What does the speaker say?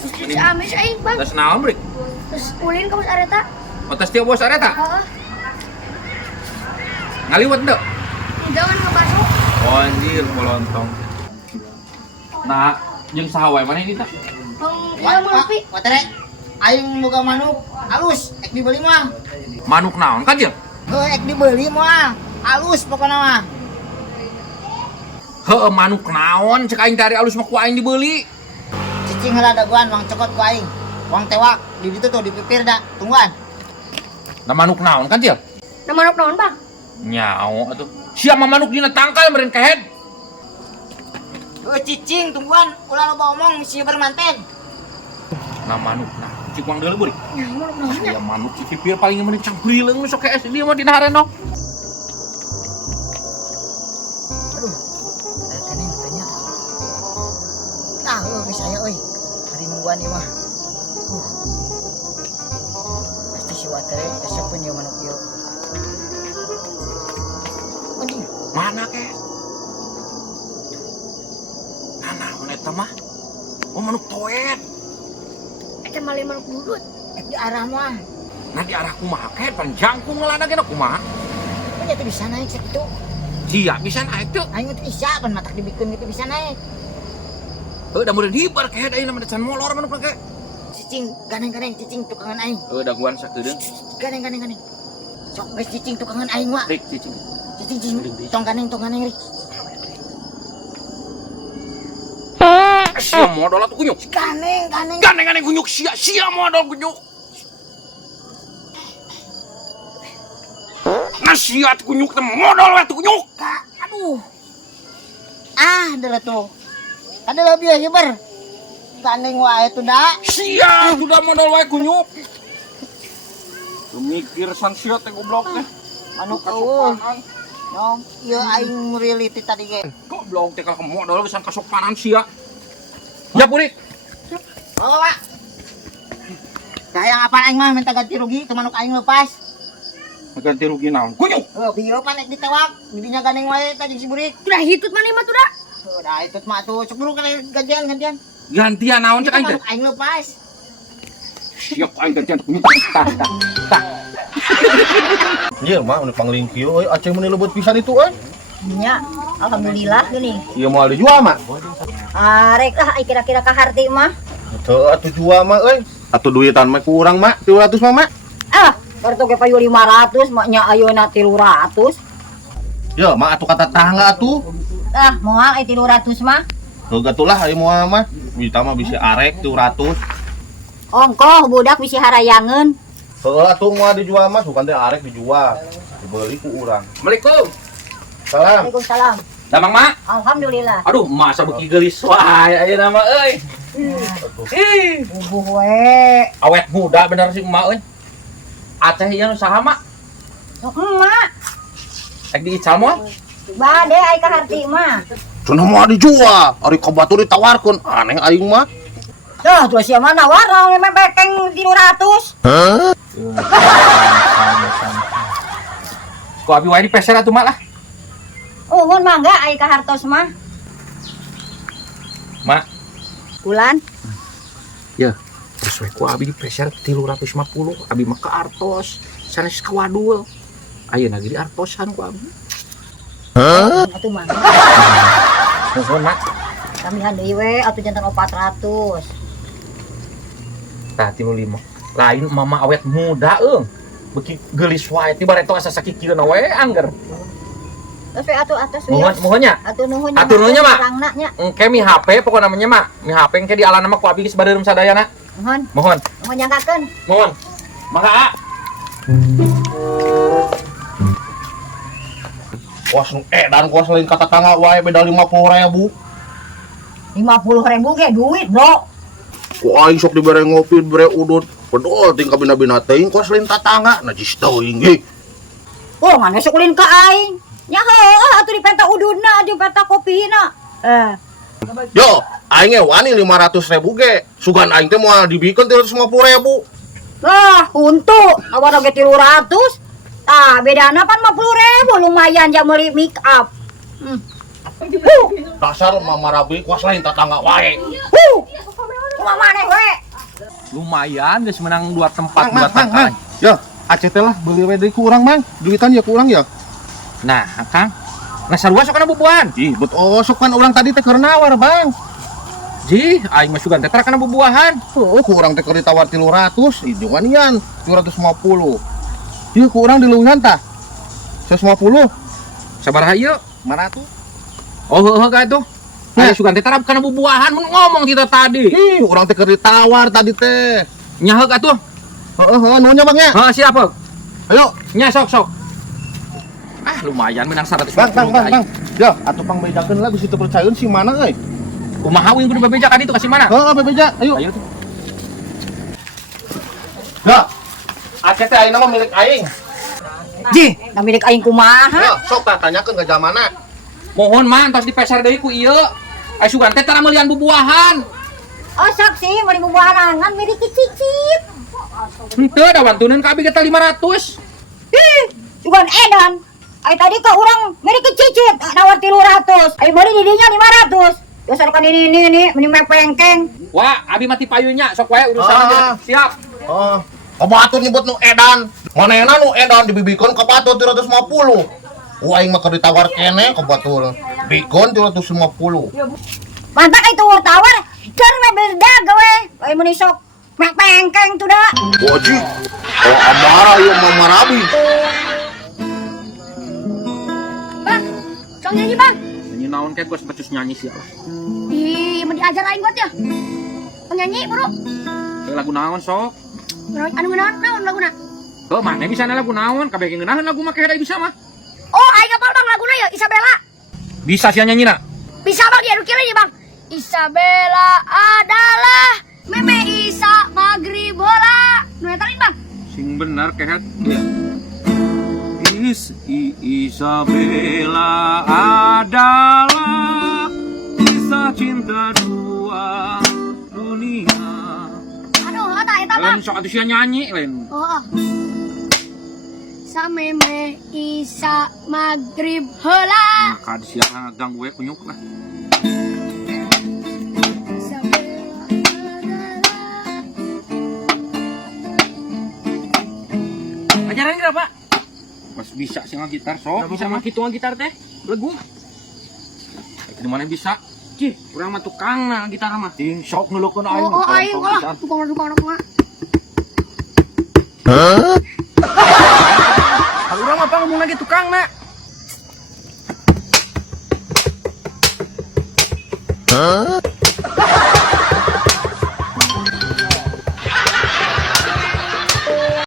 Terus amis aing bang. Tas naon brik? Terus ulin ke bos areta. Oh tas tiap bos areta? Heeh. Ngaliwat teu? Jangan ngebasuh. Oh anjir polontong. Nah, jeung saha wae maneh ini tah? Ya mau lebih. Watere, aing boga manuk halus, ek dibeli mah. Manuk naon kan jeung? Heuh, ek dibeli mah. Halus pokona mah. Heuh manuk naon cek aing dari alus mah ku aing dibeli. Cicing heula daguan wang cokot ku aing. Wang tewak di ditu tuh dipipir da. Tungguan. Nah manuk naon kan jeung? Nah manuk naon bang? Nyao atuh. Sia mah manuk dina tangkal meureun kehed. Heuh cicing tungguan, ulah loba omong misi bermanten. Nah manuk nah cik wang deuleu beurik. Ya manuk naon nya? Ya manuk si pipir paling meureun cangkrileung sok kayak dia mah dina harenok. Aduh. Kene tanya. Tah heuh geus aya euy. Hari mingguan ieu mah. Pasti si Watere resepkeun ieu manuk ieu. Anjing. Mana ke? Mana eta mah? Oh manuk toet. Eta mali manuk dudut. Ek di arah mah. Nah di arah kumaha ke panjangku ngelana ge kumaha? Nya teh bisa naik sakitu. Sia bisa naik teu. Aing teh bisa pan matak dibikeun gitu bisa naik. Heuh da meureun hibar kehed ayeuna mah can molor manuk ke. Cicing ganeng-ganeng cicing tukangan aing. Heuh daguan sakedeung. Ganeng-ganeng. Sok geus cicing tukangan aing mah. Rik cicing. Cicing tong ganeng ri. Sia modal atuh kunyuk. Ganeng. Ganeng-ganeng kunyuk sia modal kunyuk. Nah sia atuh kunyuk teh modal atuh kunyuk. Aduh. Ah, adalah tuh. Adalah bieu hibar. Ganeng wae tuh da. Sia sudah modal wae kunyuk. Lu mikir san sia teh goblok teh. Manuk eueuh. Nyong, ieu aing really ti tadi ge. Goblok teh ka modal geus kasopanan sia. Ya purik. Oh, Pak. Sayang apa aing mah minta ganti rugi teu manuk aing lepas. Ganti rugi naon? Kunyuk. Heuh, bieu pan ek ditewak. Didinya ganeng wae teh jeung si burik. Udah hitut mana mah tuh dah. Heuh, da itu mah tuh cek buru kali gantian. Gantian naon cek aing teh? Manuk aing lepas. Siap aing gantian kunyuk. Tah. Iya mah udah pangling kieu euy aceh meuni leubeut pisan itu euy. Nya, alhamdulillah geuning. Ieu moal dijual mah. Arek lah ai kira-kira ka harti mah. Teu atuh jual mah euy. Atuh duitan mah kurang mah 300 mah mak. Ah, baru ge payu 500 maknya ayeuna 300. Ya mah atuh kata tangga atuh. Ah, moal ai 300 mah. Heuh gatulah aya moal mah. Kita mah bisa arek 200. Ongkoh budak bisi harayangeun. Heuh atuh moal dijual mah sukan teh arek dijual. Dibeli ku urang. Assalamualaikum. Salam. Waalaikumsalam. Damang mak. Alhamdulillah. Aduh, masa beki geulis wae ayeuna mah euy. Ih, Bubuh we. awet muda bener sih emak euy. Aceh ieu nu saha mak? Sok emak. Ek diical moal. Bade ai ka harti mah. Cenah moal dijual, ari ka batu ditawarkeun. Aneh aing mah. Dah, tuh sia mana warung mepekeng 300. Ku abi wae dipeser atuh mak lah. Uhun mangga ai ka hartos mah. Mak, Bulan. ya. Terus we ku abi dipeser 350, abi mah ka artos, sanes ka wadul. Ayeuna ge di artosan ku abi. Atuh mangga. Nuhun mak. Kami deui we atuh janten 400. Tah 35. Lain mama awet muda beki geulis wae ti bareto asa sakikieuna we angger. Terus we atuh atas we. Mohonnya. Atuh nuhun. Atuh nuhunnya, Mak. Rangna nya. Engke mi HP pokoknya namanya mak. Mi HP engke di alana mah ku abi geus bareureum sadayana. Nuhun. Mohon. Nuhun nyangkakeun. Mohon. Maka A. Kuas nu edan kuas lain kata tangga wae beda 50.000. 50.000 ge duit, Bro. Ku aing sok dibere ngopi dibere udut. Pedol ting kabina-bina teuing kuas lain tatangga najis teuing ge. Oh, ngana sok ulin ka aing. Nya heueuh atuh dipenta ududna, dipenta kopina. Yo, aing ge wani 500.000 ge. Sugan aing teh moal dibikeun 350.000. Lah, untu awal ge 300. Tah, bedana pan 50.000 lumayan ja meuli make up. Dasar mama rabi kuas lain tatangga wae. Kumaha maneh we? lumayan geus menang 2 tempat Mang, buat mang, mang. Ya, aceh teh lah beli we deui ku urang, Mang. Duitan ya ku urang ya. Nah, Kang. Nah, sarua sok kana bubuahan. Ih, bet sok kan urang tadi teh keur nawar, Bang. Ji, aing mah sugan teh tara kana bubuahan. Oh, ku urang teh keur ditawar 300, ih jangan ian 250. Ieu ku urang dileuwihan tah. 150, Sabaraha ieu? 500. Oh, heuh ka atuh. Aya sugan teh tara kana bubuahan mun ngomong kita tadi. Ih, urang teh keur ditawar tadi teh. Nya heuk atuh. Heeh, nuhun ya, Bang ya. Heeh, siap, Heuk. Ayo, Nya sok. Ah, lumayan menang 150. Bang. Ya, atuh pang bejakeun lah geus teu percayeun si mana euy. Kumaha wing kudu babejak ka ditu kasih mana? Heeh, bebeja. Ayo. Ayo tuh. Ya. Aceh teh ayeuna mah milik aing. Ji, da milik aing kumaha? Ya, sok tah tanyakeun ka jamana. Mohon man tos dipeser deui ku ieu. Ai sugan teh tara meuliean bubuahan. Oh, sok sih, mau dibubarangan milik cicit. Henteu da wantuneun ka abi getal 500. Ih, cuman edan. Ay tadi ke urang milik cicit, nawar 300. Ay beli di dinya 500. Dasar kan ini meni mepengkeng. Wah, abi mati payunya sok wae urusan Ah. siap. Oh, kabatur nyebut nu edan. Manehna nu edan dibibikeun ka batur 350. Aing mah keur ditawar keneh ka batur. Bikon 350. Mantap itu tawar, keur we beda gawe. Ay meni sok mepengkeng tuh da. Waji. Oh, amara ieu mah marabi. Bang, sok nyanyi bang. Nyanyi naon kayak gua becus nyanyi sih. Ih, mau diajar aing buat ya. Penyanyi bro. Kayak lagu naon sok. Anu naon laguna? Heuh, mana bisa na lagu naon? Kabeh ngeunaheun lagu mah kayak bisa mah. Oh, aing hafal bang laguna ya Isabella. Bisa sia nyanyina. Bisa bang ya, kira ini bang. Isabella adalah meme Isa maghrib bola. Nu eta bang. Sing bener kayak Isabella adalah kisah cinta dua dunia. Aduh, eta bang. Lain sok atuh sia nyanyi lain. Oh. Sa meme Isa maghrib heula. Maka sia ngagang gue kunyuk lah. Ajaran kira Pak? Pas bisa sih gitar sok, bisa mah kitu gitar teh. Lagu. Di mana bisa? Cih, urang mah tukangna gitar mah. Ting sok nuleukeun aing. Oh, aing ulah tukang mah. Kalau urang mah apa ngomong lagi tukangna? Hah?